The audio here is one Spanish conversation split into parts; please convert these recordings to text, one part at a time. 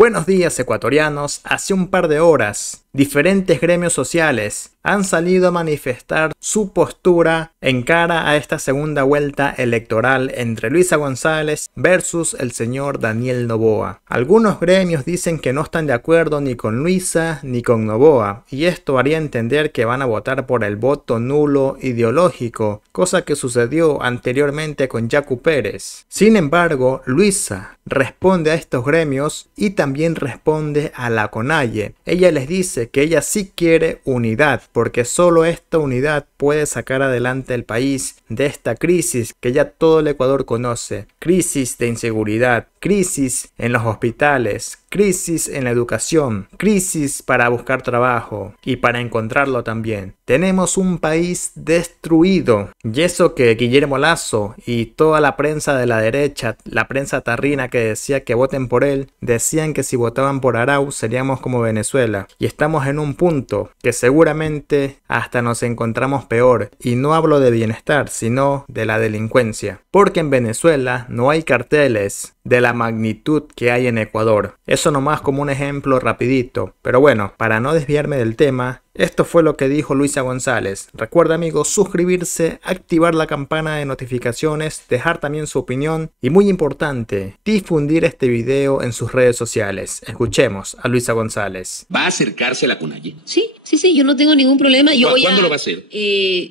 Buenos días ecuatorianos, hace un par de horas, diferentes gremios sociales han salido a manifestar su postura en cara a esta segunda vuelta electoral entre Luisa González versus el señor Daniel Noboa. Algunos gremios dicen que no están de acuerdo ni con Luisa ni con Noboa, y esto haría entender que van a votar por el voto nulo ideológico, cosa que sucedió anteriormente con Yacu Pérez. Sin embargo, Luisa responde a estos gremios y también responde a la CONAIE. Ella les dice que ella sí quiere unidad, porque solo esta unidad puede sacar adelante el país de esta crisis que ya todo el Ecuador conoce. Crisis de inseguridad, crisis en los hospitales, crisis en la educación, crisis para buscar trabajo y para encontrarlo también. Tenemos un país destruido, y eso que Guillermo Lasso y toda la prensa de la derecha, la prensa tarrina que decía que voten por él, decían que si votaban por Arauz seríamos como Venezuela, y estamos en un punto que seguramente hasta nos encontramos peor, y no hablo de bienestar sino de la delincuencia, porque en Venezuela no hay carteles de la magnitud que hay en Ecuador. Eso nomás como un ejemplo rapidito, pero bueno, para no desviarme del tema, esto fue lo que dijo Luisa González. Recuerda, amigos, suscribirse, activar la campana de notificaciones, dejar también su opinión y, muy importante, difundir este video en sus redes sociales. Escuchemos a Luisa González. ¿Va a acercarse a la CONAIE? Sí, yo no tengo ningún problema. ¿Cuándo lo va a hacer?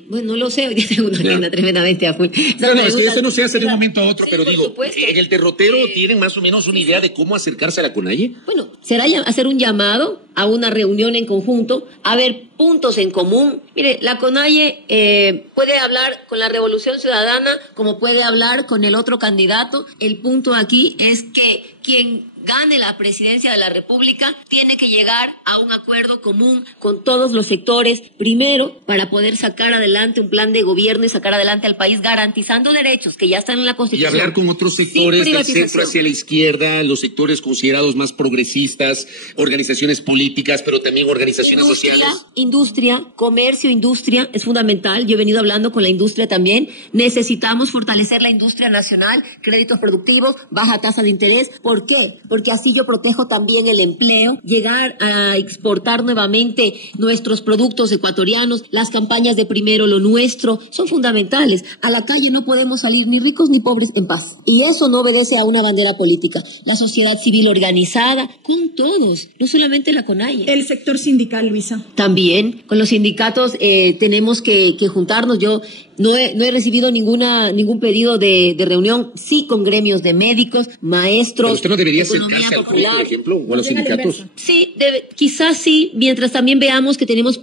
Bueno, no lo sé, hoy día tengo una agenda tremendamente a full. No, es que eso no se hace de un momento a otro, sí, pero digo, supuesto. ¿en el derrotero tienen más o menos una idea de cómo acercarse a la CONAIE? Bueno, será hacer un llamado a una reunión en conjunto, a ver puntos en común. Mire, la CONAIE puede hablar con la Revolución Ciudadana como puede hablar con el otro candidato. El punto aquí es que quien gane la presidencia de la República tiene que llegar a un acuerdo común con todos los sectores, primero para poder sacar adelante un plan de gobierno y sacar adelante al país garantizando derechos que ya están en la Constitución. Y hablar con otros sectores del centro hacia la izquierda, los sectores considerados más progresistas, organizaciones políticas, pero también organizaciones sociales. Industria, comercio, industria es fundamental. Yo he venido hablando con la industria también. Necesitamos fortalecer la industria nacional, créditos productivos, baja tasa de interés. ¿Por qué? Porque así yo protejo también el empleo, llegar a exportar nuevamente nuestros productos ecuatorianos, las campañas de primero lo nuestro, son fundamentales. A la calle no podemos salir ni ricos ni pobres en paz. Y eso no obedece a una bandera política. La sociedad civil organizada, con todos, no solamente la CONAIE. El sector sindical, Luisa. También, con los sindicatos tenemos que juntarnos. Yo no he recibido ningún pedido de reunión, sí con gremios de médicos, maestros. Pero usted no debería acercarse al CRUS, por ejemplo, o a los sindicatos. Sí, quizás sí, mientras también veamos que tenemos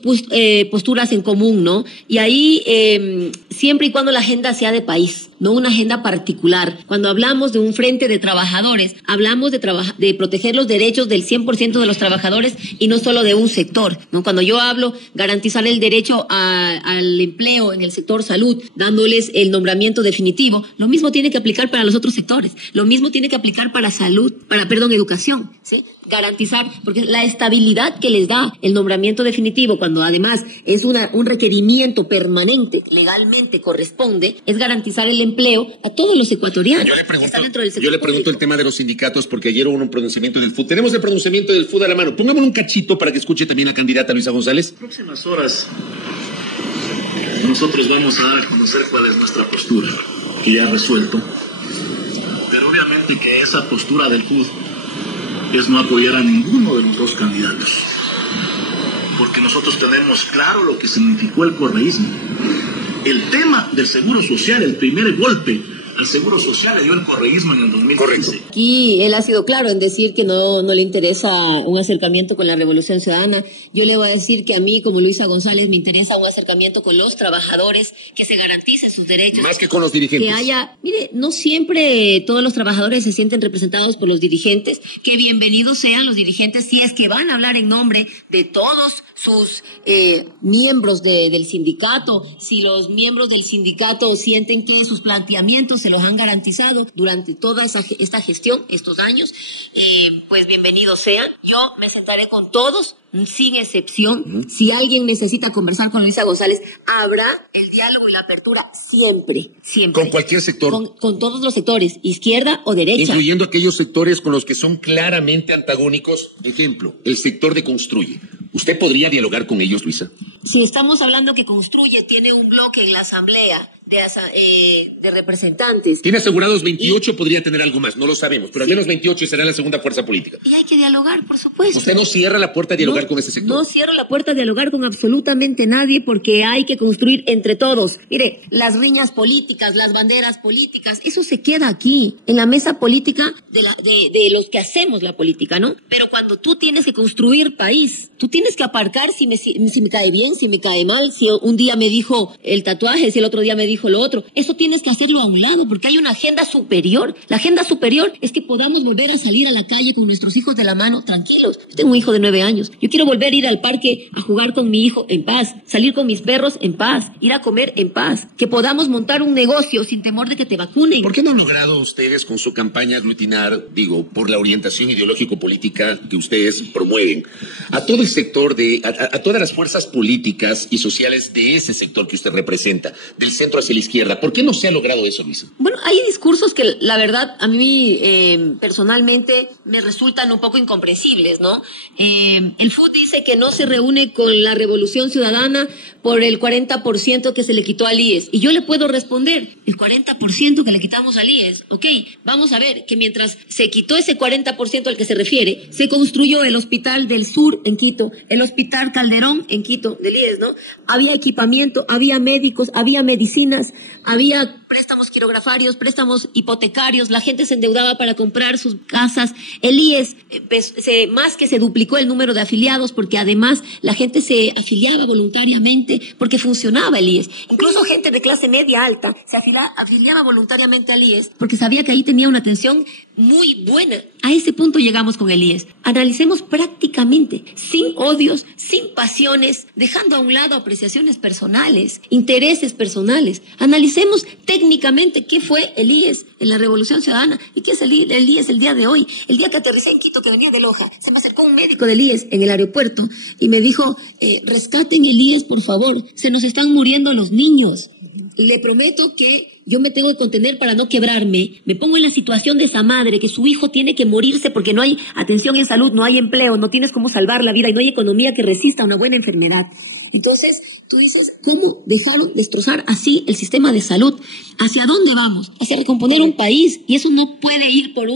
posturas en común, ¿no? Y ahí, siempre y cuando la agenda sea de país, no una agenda particular. Cuando hablamos de un frente de trabajadores, hablamos de proteger los derechos del 100% de los trabajadores y no solo de un sector, ¿no? Cuando yo hablo garantizar el derecho al empleo en el sector salud, dándoles el nombramiento definitivo, lo mismo tiene que aplicar para los otros sectores, lo mismo tiene que aplicar para educación, ¿sí? Garantizar, porque la estabilidad que les da el nombramiento definitivo, cuando además es un requerimiento permanente, legalmente corresponde, es garantizar el empleo a todos los ecuatorianos. Yo le pregunto el tema de los sindicatos, porque ayer hubo un pronunciamiento del FUD. Tenemos el pronunciamiento del FUD a la mano. Pongámosle un cachito para que escuche también la candidata Luisa González. En las próximas horas nosotros vamos a dar a conocer cuál es nuestra postura, que ya ha resuelto. Pero obviamente que esa postura del FUD es no apoyar a ninguno de los dos candidatos, porque nosotros tenemos claro lo que significó el correísmo. El tema del seguro social, el primer golpe al seguro social le dio el correísmo en el 2015. Correcto. Aquí él ha sido claro en decir que no le interesa un acercamiento con la Revolución Ciudadana. Yo le voy a decir que a mí, como Luisa González, me interesa un acercamiento con los trabajadores, que se garanticen sus derechos. Más que con los dirigentes. Mire, no siempre todos los trabajadores se sienten representados por los dirigentes. Que bienvenidos sean los dirigentes si es que van a hablar en nombre de todos sus miembros del sindicato, si los miembros del sindicato sienten que sus planteamientos se los han garantizado durante toda esta gestión, estos años, pues bienvenidos sean. Yo me sentaré con todos, sin excepción. Si alguien necesita conversar con Luisa González, habrá el diálogo y la apertura siempre. ¿Con cualquier sector? Con todos los sectores, izquierda o derecha. Incluyendo aquellos sectores con los que son claramente antagónicos. Ejemplo, el sector de Construye. ¿Usted podría dialogar con ellos, Luisa? Si estamos hablando que Construye tiene un bloque en la asamblea de representantes. Tiene asegurados 28, podría tener algo más, no lo sabemos, pero al menos 28 será la segunda fuerza política. Y hay que dialogar, por supuesto. ¿Usted no cierra la puerta a dialogar con ese sector? No cierro la puerta a dialogar con absolutamente nadie, porque hay que construir entre todos. Mire, las riñas políticas, las banderas políticas, eso se queda aquí, en la mesa política de los que hacemos la política, ¿no? Pero cuando tú tienes que construir país, tú tienes que aparcar si me cae bien, si me cae mal, si un día me dijo el tatuaje, si el otro día me dijo lo otro. Eso tienes que hacerlo a un lado, porque hay una agenda superior. La agenda superior es que podamos volver a salir a la calle con nuestros hijos de la mano, tranquilos. Yo tengo un hijo de 9 años. Yo quiero volver a ir al parque a jugar con mi hijo en paz, salir con mis perros en paz, ir a comer en paz, que podamos montar un negocio sin temor de que te vacunen. ¿Por qué no han logrado ustedes con su campaña aglutinar, por la orientación ideológico-política que ustedes promueven, a todo el sector a todas las fuerzas políticas y sociales de ese sector que usted representa, del centro hacia la izquierda? ¿Por qué no se ha logrado eso, Luisa? Bueno, hay discursos que la verdad a mí personalmente me resultan un poco incomprensibles, ¿no? El FUT dice que no se reúne con la Revolución Ciudadana por el 40% que se le quitó al IES. Y yo le puedo responder, el 40% que le quitamos al IES, ok, vamos a ver que mientras se quitó ese 40% al que se refiere, se construyó el Hospital del Sur en Quito, el Hospital Calderón en Quito, del IES, ¿no? Había equipamiento, había médicos, había medicinas, había préstamos quirografarios, préstamos hipotecarios, la gente se endeudaba para comprar sus casas. El IES, más que se duplicó el número de afiliados, porque además la gente se afiliaba voluntariamente porque funcionaba el IES. Incluso gente de clase media alta se afiliaba voluntariamente al IES porque sabía que ahí tenía una atención muy buena. A ese punto llegamos con el IES. Analicemos prácticamente, sin odios, sin pasiones, dejando a un lado apreciaciones personales, intereses personales. Analicemos técnicamente qué fue el IES en la Revolución Ciudadana y qué es el IES el día de hoy. El día que aterricé en Quito, que venía de Loja, se me acercó un médico del IES en el aeropuerto y me dijo, rescaten el IES, por favor, se nos están muriendo los niños. Le prometo que yo me tengo que contener para no quebrarme. Me pongo en la situación de esa madre que su hijo tiene que morirse porque no hay atención en salud, no hay empleo, no tienes cómo salvar la vida y no hay economía que resista a una buena enfermedad. Entonces, tú dices, ¿cómo dejaron destrozar así el sistema de salud? ¿Hacia dónde vamos? Hacia recomponer un país. Y eso no puede ir por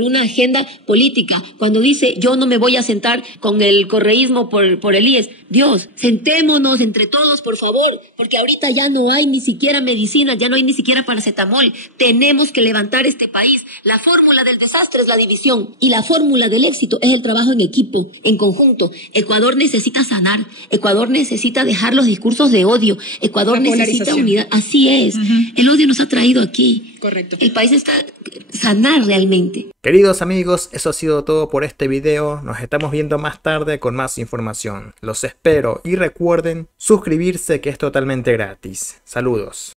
una agenda política. Cuando dice, yo no me voy a sentar con el correísmo por el IES. Dios, sentémonos entre todos, por favor, porque ahorita ya no hay ni siquiera medicina, ya no hay ni siquiera paracetamol. Tenemos que levantar este país. La fórmula del desastre es la división y la fórmula del éxito es el trabajo en equipo, en conjunto. Ecuador necesita sanar. Ecuador necesita dejar los discursos de odio. Ecuador necesita unidad. Así es. El odio nos ha traído aquí. Correcto. El país está sanar realmente. Queridos amigos, eso ha sido todo por este video. Nos estamos viendo más tarde con más información. Los espero y recuerden suscribirse, que es totalmente gratis. Saludos.